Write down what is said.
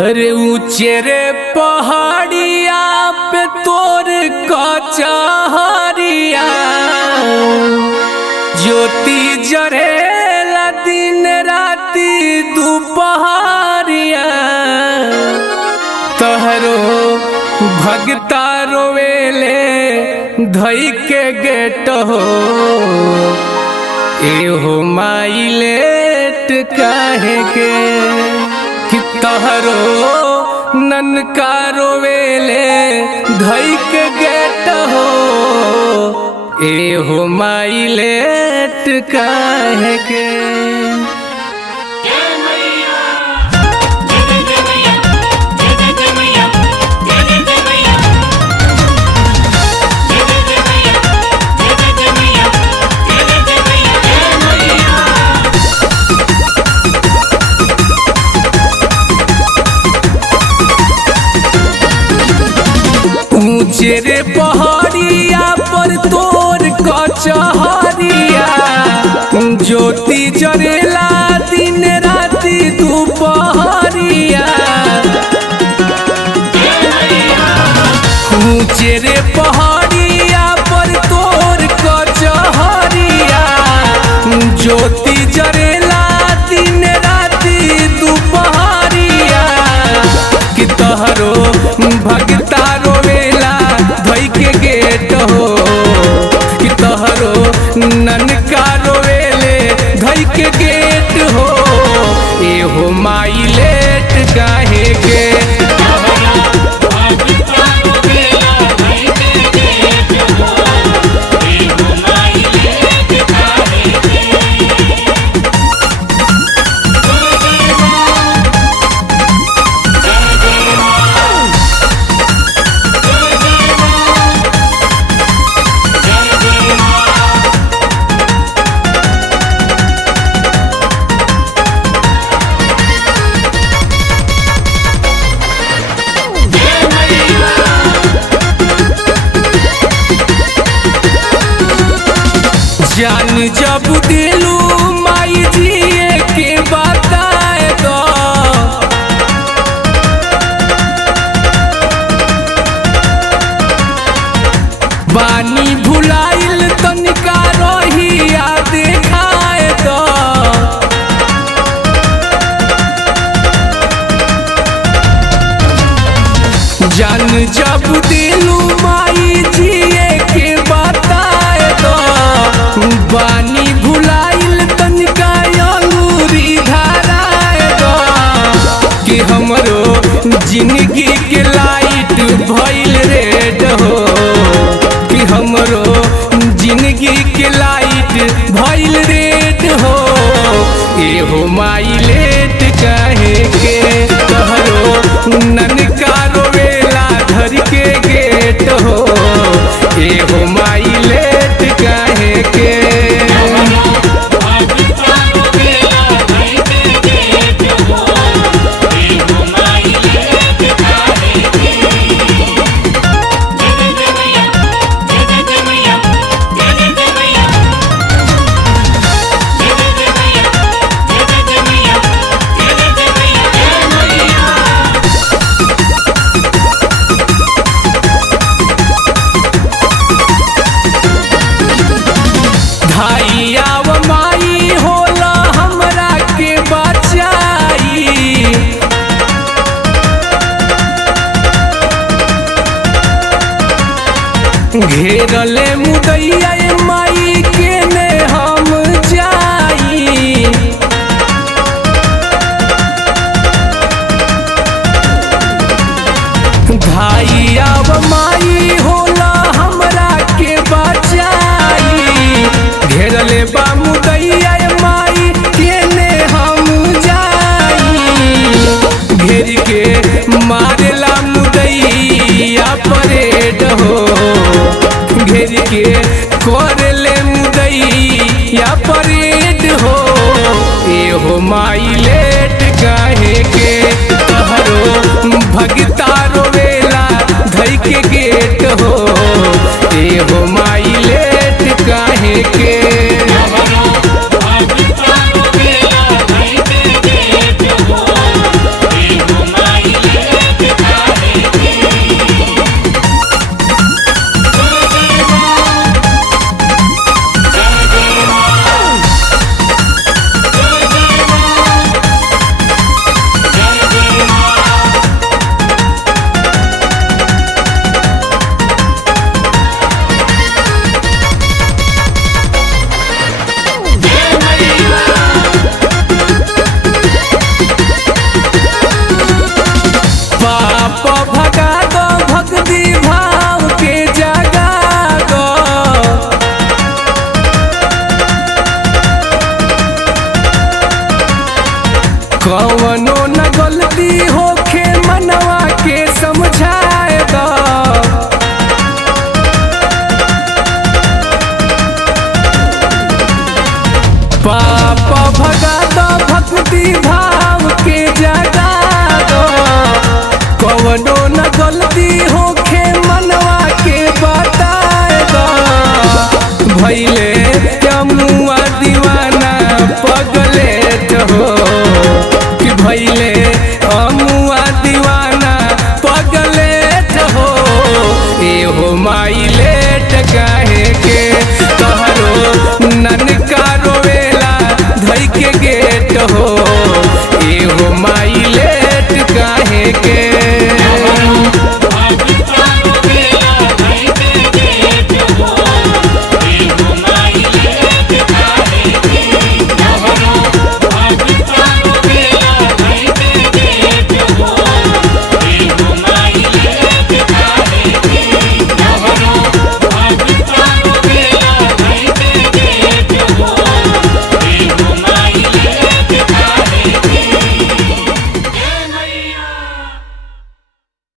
अरे ऊंचे रे पहाड़िया पे तोर कचहरिया ज्योति जरेला दिन राती दोपहरिया तहरो भगता रोवेले धई के गेट हो एहो माई लेट काहे के कि तहरो ननका रोवेले धई के गेट हो एहो माई लेट काहे के। ऊंचे रे पहाड़िया पर तोर कचहरिया ज्योति जरेला दिन राती दोपहरिया। ऊंचे रे पहाड़िया पर तोर कचहरिया ज्योति जरेला दिन राती दोपहरिया कि तहरो भगता रोवेला धई के गेट हो कि तहरो ननका रोवेले धई के गेट हो एहो माई लेट काहे के। जान जब दिलू माई जिए के बताए दो बानी भुलाइल तनिका रहिया देखाए दो। जान जब दिलू माई जिए के बताए दो बानी भुलाइल तनिका अंगूरी धाराए दो कि हमरो जिंदगी के लाइट भइल रेड हो कि हमरो जिंदगी के लाइट भइल रेड हो एहो माई